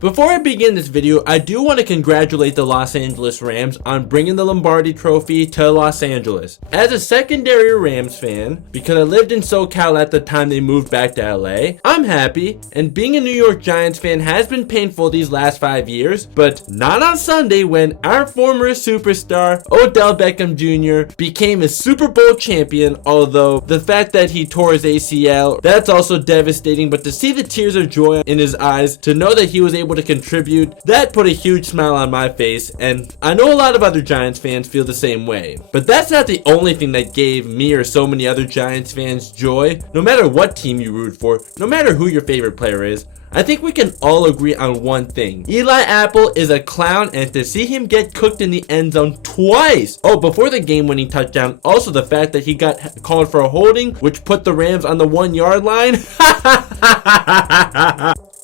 Before I begin this video, I do want to congratulate the Los Angeles Rams on bringing the Lombardi Trophy to Los Angeles. As a secondary Rams fan, because I lived in SoCal at the time they moved back to LA, I'm happy, and being a New York Giants fan has been painful these last 5 years, but not on Sunday when our former superstar, Odell Beckham Jr., became a Super Bowl champion, although the fact that he tore his ACL, that's also devastating, but to see the tears of joy in his eyes, to know that he was able to contribute, that put a huge smile on my face, and I know a lot of other Giants fans feel the same way. But that's not the only thing that gave me or so many other Giants fans joy. No matter what team you root for, no matter who your favorite player is, I think we can all agree on one thing. Eli Apple is a clown, and to see him get cooked in the end zone twice. Oh, before the game-winning touchdown, also the fact that he got called for a holding, which put the Rams on the 1 yard line.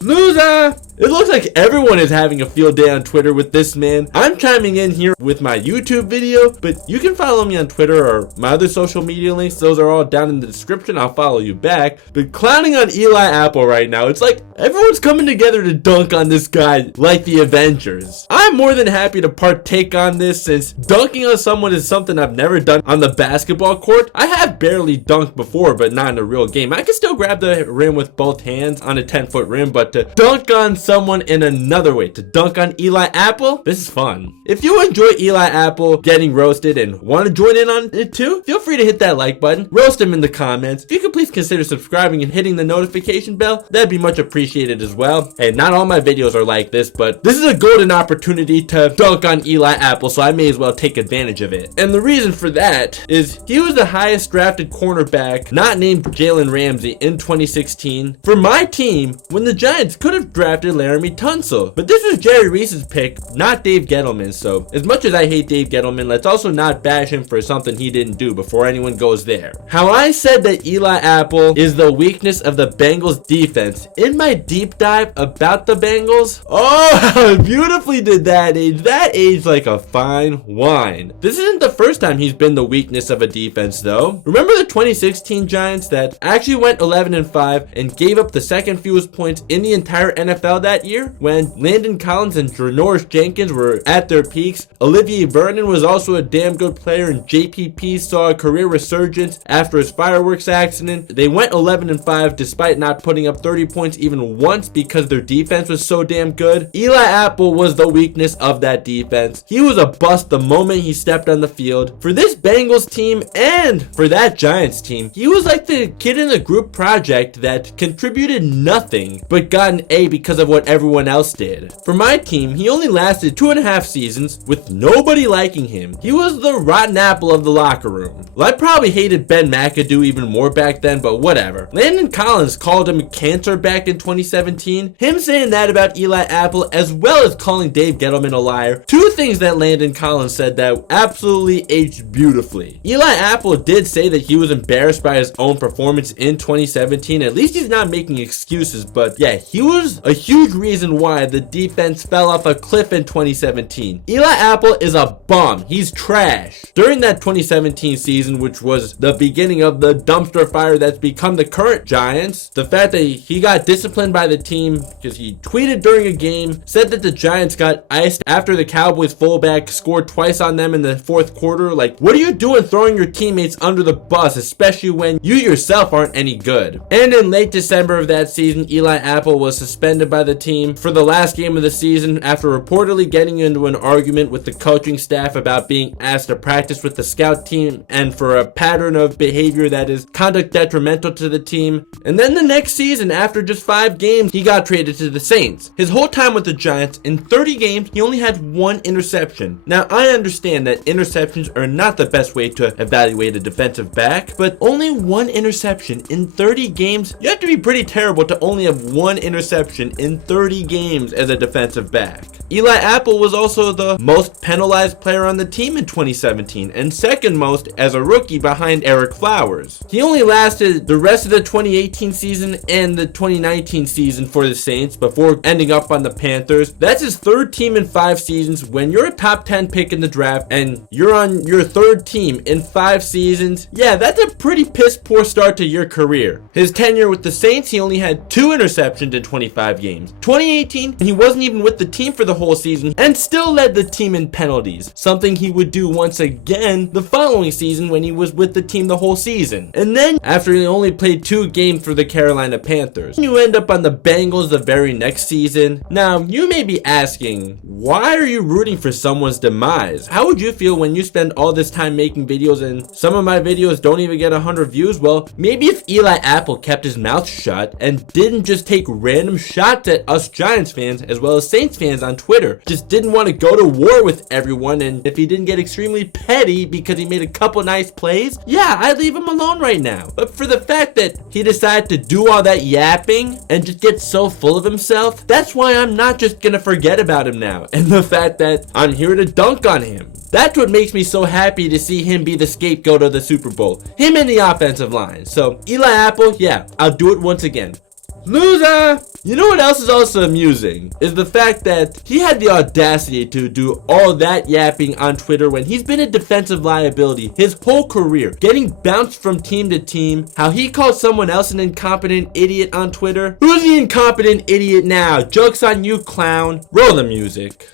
Losah! It looks like everyone is having a field day on Twitter with this man. I'm chiming in here with my YouTube video, but you can follow me on Twitter or my other social media links. Those are all down in the description. I'll follow you back. But clowning on Eli Apple right now, it's like everyone's coming together to dunk on this guy like the Avengers. I'm more than happy to partake on this, since dunking on someone is something I've never done on the basketball court. I have barely dunked before, but not in a real game. I can still grab the rim with both hands on a 10-foot rim, but to dunk on someone in another way, to dunk on Eli Apple, this is fun. If you enjoy Eli Apple getting roasted and want to join in on it too, feel free to hit that like button, roast him in the comments. If you could please consider subscribing and hitting the notification bell, that'd be much appreciated as well. Hey, not all my videos are like this, but this is a golden opportunity to dunk on Eli Apple, so I may as well take advantage of it. And the reason for that is he was the highest drafted cornerback not named Jalen Ramsey in 2016 for my team, when the Giants could have drafted Laramie Tunsil. But this was Jerry Reese's pick, not Dave Gettleman's. So as much as I hate Dave Gettleman, let's also not bash him for something he didn't do before anyone goes there. How I said that Eli Apple is the weakness of the Bengals defense in my deep dive about the Bengals. Oh, how beautifully did that age. That aged like a fine wine. This isn't the first time he's been the weakness of a defense though. Remember the 2016 Giants that actually went 11-5 and gave up the second fewest points in the entire NFL that year, when Landon Collins and Janoris Jenkins were at their peaks? Olivier Vernon was also a damn good player, and JPP saw a career resurgence after his fireworks accident. They went 11-5 despite not putting up 30 points even once because their defense was so damn good. Eli Apple was the weakness of that defense. He was a bust the moment he stepped on the field. For this Bengals team and for that Giants team, he was like the kid in the group project that contributed nothing but got an A because of what everyone else did. For my team, he only lasted 2.5 seasons with nobody liking him. He was the rotten apple of the locker room. Well, I probably hated Ben McAdoo even more back then, but whatever. Landon Collins called him cancer back in 2017. Him saying that about Eli Apple, as well as calling Dave Gettleman a liar, two things that Landon Collins said that absolutely aged beautifully. Eli Apple did say that he was embarrassed by his own performance in 2017. At least he's not making excuses, but yeah, he was a huge reason why the defense fell off a cliff in 2017. Eli Apple is a bum. He's trash. During that 2017 season, which was the beginning of the dumpster fire that's become the current Giants, the fact that he got disciplined by the team because he tweeted during a game, said that the Giants got iced after the Cowboys fullback scored twice on them in the fourth quarter. Like, what are you doing throwing your teammates under the bus, especially when you yourself aren't any good? And in late December of that season, Eli Apple was suspended by the team for the last game of the season after reportedly getting into an argument with the coaching staff about being asked to practice with the scout team and for a pattern of behavior that is conduct detrimental to the team. And then the next season, after just 5 games, he got traded to the Saints. His whole time with the Giants, in 30 games, he only had 1 interception. Now, I understand that interceptions are not the best way to evaluate a defensive back, but only 1 interception in 30 games? You have to be pretty terrible to only have 1 interception in 30 games as a defensive back. Eli Apple was also the most penalized player on the team in 2017 and second most as a rookie behind Eric Flowers. He only lasted the rest of the 2018 season and the 2019 season for the Saints before ending up on the Panthers. That's his third team in 5 seasons. When you're a top 10 pick in the draft and you're on your third team in 5 seasons, yeah, that's a pretty piss poor start to your career. His tenure with the Saints, he only had 2 interceptions in 25 games. 2018, he wasn't even with the team for the whole season and still led the team in penalties, something he would do once again the following season when he was with the team the whole season. And then, after he only played 2 games for the Carolina Panthers, you end up on the Bengals the very next season. Now, you may be asking, why are you rooting for someone's demise? How would you feel when you spend all this time making videos and some of my videos don't even get 100 views? Well, maybe if Eli Apple kept his mouth shut and didn't just take random shots at us Giants fans as well as Saints fans on Twitter, just didn't want to go to war with everyone, and if he didn't get extremely petty because he made a couple nice plays, yeah, I'd leave him alone right now. But for the fact that he decided to do all that yapping and just get so full of himself, that's why I'm not just gonna forget about him now, and the fact that I'm here to dunk on him. That's what makes me so happy to see him be the scapegoat of the Super Bowl. Him and the offensive line. So, Eli Apple, yeah, I'll do it once again. Losah! You know what else is also amusing? Is the fact that he had the audacity to do all that yapping on Twitter when he's been a defensive liability his whole career, getting bounced from team to team, how he called someone else an incompetent idiot on Twitter. Who's the incompetent idiot now? Joke's on you, clown. Roll the music.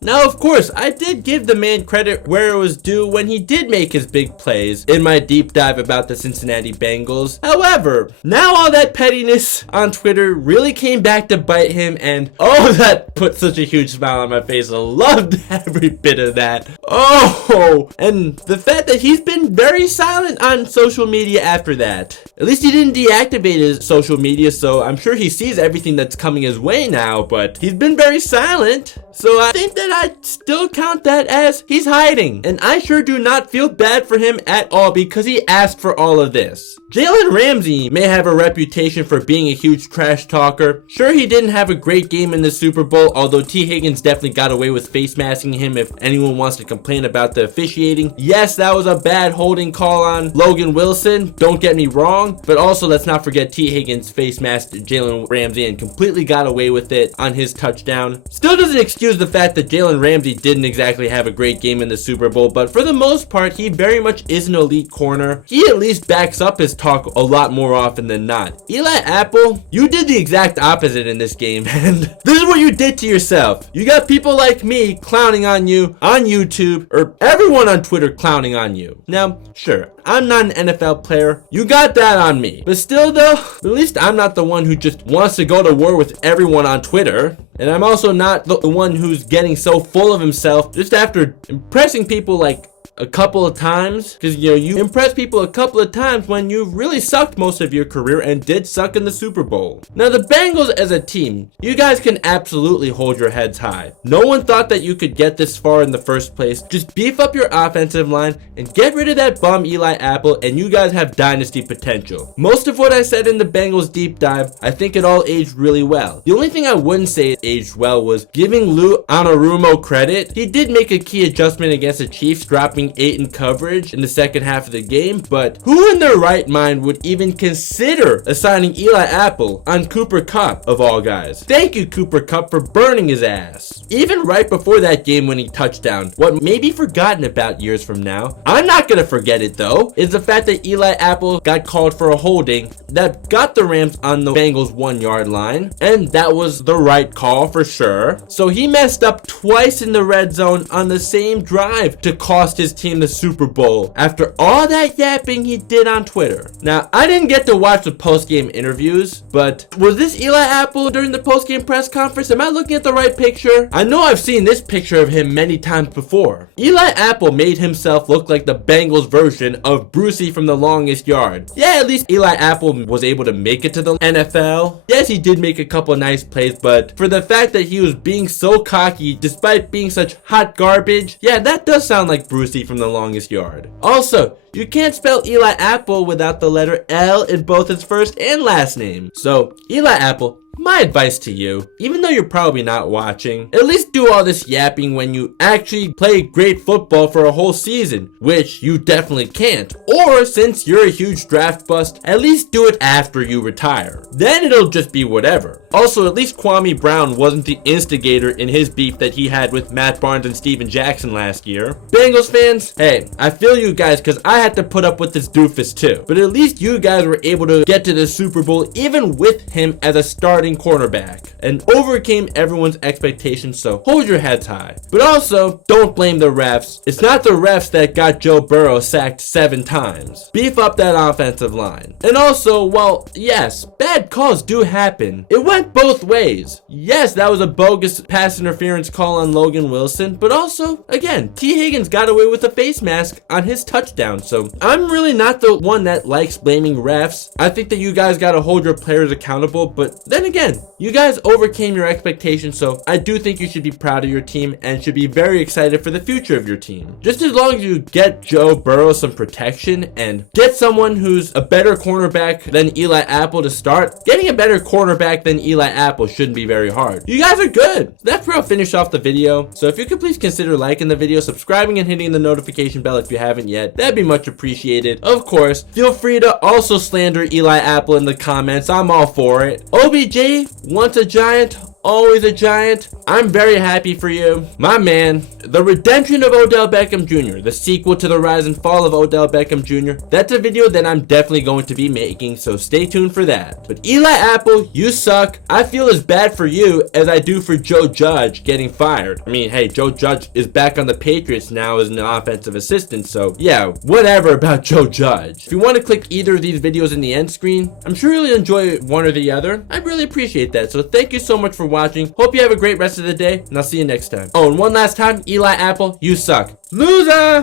Now, of course, I did give the man credit where it was due when he did make his big plays in my deep dive about the Cincinnati Bengals. However, now all that pettiness on Twitter really came back to bite him, and oh, that put such a huge smile on my face. I loved every bit of that. Oh, and the fact that he's been very silent on social media after that. At least he didn't deactivate his social media, so I'm sure he sees everything that's coming his way now, but he's been very silent. So I think that I'd still count that as he's hiding. And I sure do not feel bad for him at all because he asked for all of this. Jalen Ramsey may have a reputation for being a huge trash talker. Sure, he didn't have a great game in the Super Bowl, although T. Higgins definitely got away with face masking him if anyone wants to complain about the officiating. Yes, that was a bad holding call on Logan Wilson, don't get me wrong, but also let's not forget T. Higgins face masked Jalen Ramsey and completely got away with it on his touchdown. Still doesn't excuse the fact that Jalen Ramsey didn't exactly have a great game in the Super Bowl, but for the most part, he very much is an elite corner. He at least backs up his talk a lot more often than not. Eli Apple, you did the exact opposite in this game, and this is what you did to yourself. You got people like me clowning on you on YouTube, or everyone on Twitter clowning on you. Now, sure, I'm not an NFL player. You got that on me. But still though, at least I'm not the one who just wants to go to war with everyone on Twitter. And I'm also not the one who's getting so full of himself just after impressing people like a couple of times, because you impress people a couple of times when you've really sucked most of your career and did suck in the Super Bowl. Now the Bengals as a team, you guys can absolutely hold your heads high. No one thought that you could get this far in the first place. Just beef up your offensive line and get rid of that bum Eli Apple, and you guys have dynasty potential. Most of what I said in the Bengals deep dive, I think it all aged really well. The only thing I wouldn't say aged well was giving Lou Anarumo credit. He did make a key adjustment against the Chiefs, dropping 8 in coverage in the second half of the game, but who in their right mind would even consider assigning Eli Apple on Cooper Kupp of all guys? Thank you, Cooper Kupp, for burning his ass. Even right before that game-winning touchdown, what may be forgotten about years from now, I'm not gonna forget it though, is the fact that Eli Apple got called for a holding that got the Rams on the Bengals 1-yard line, and that was the right call for sure. So he messed up twice in the red zone on the same drive to cost his team the Super Bowl after all that yapping he did on Twitter. Now, I didn't get to watch the post-game interviews, but was this Eli Apple during the post-game press conference? Am I looking at the right picture? I I know I've seen this picture of him many times before. Eli Apple made himself look like the Bengals version of Brucey from The Longest Yard. Yeah, at least Eli Apple was able to make it to the NFL. Yes, he did make a couple nice plays, but for the fact that he was being so cocky despite being such hot garbage, yeah, that does sound like Brucey from The Longest Yard. Also, you can't spell Eli Apple without the letter L in both his first and last name. So, Eli Apple, my advice to you, even though you're probably not watching, at least do all this yapping when you actually play great football for a whole season, which you definitely can't. Or, since you're a huge draft bust, at least do it after you retire. Then it'll just be whatever. Also, at least Kwame Brown wasn't the instigator in his beef that he had with Matt Barnes and Steven Jackson last year. Bengals fans, hey, I feel you guys because I had to put up with this doofus too. But at least you guys were able to get to the Super Bowl even with him as a starting cornerback and overcame everyone's expectations, so hold your heads high. But also, don't blame the refs. It's not the refs that got Joe Burrow sacked 7 times. Beef up that offensive line. And also, well, yes, bad calls do happen. It went both ways. Yes, that was a bogus pass interference call on Logan Wilson, but also, again, T. Higgins got away with a face mask on his touchdown, so I'm really not the one that likes blaming refs. I think that you guys gotta hold your players accountable, but then again, you guys overcame your expectations, so I do think you should be proud of your team and should be very excited for the future of your team. Just as long as you get Joe Burrow some protection and get someone who's a better cornerback than Eli Apple to start, getting a better cornerback than Eli Apple shouldn't be very hard. You guys are good. That's where I'll finish off the video. So if you could please consider liking the video, subscribing, and hitting the notification bell if you haven't yet, that'd be much appreciated. Of course, feel free to also slander Eli Apple in the comments. I'm all for it. OBJ, once a giant, always a giant. I'm very happy for you. My man, the redemption of Odell Beckham Jr., the sequel to the rise and fall of Odell Beckham Jr., that's a video that I'm definitely going to be making, so stay tuned for that. But Eli Apple, you suck. I feel as bad for you as I do for Joe Judge getting fired. I mean, hey, Joe Judge is back on the Patriots now as an offensive assistant, so yeah, whatever about Joe Judge. If you want to click either of these videos in the end screen, I'm sure you'll enjoy one or the other. I really appreciate that, so thank you so much for watching. Hope you have a great rest of the day, and I'll see you next time. Oh, and one last time, Eli Apple, you suck. Losah!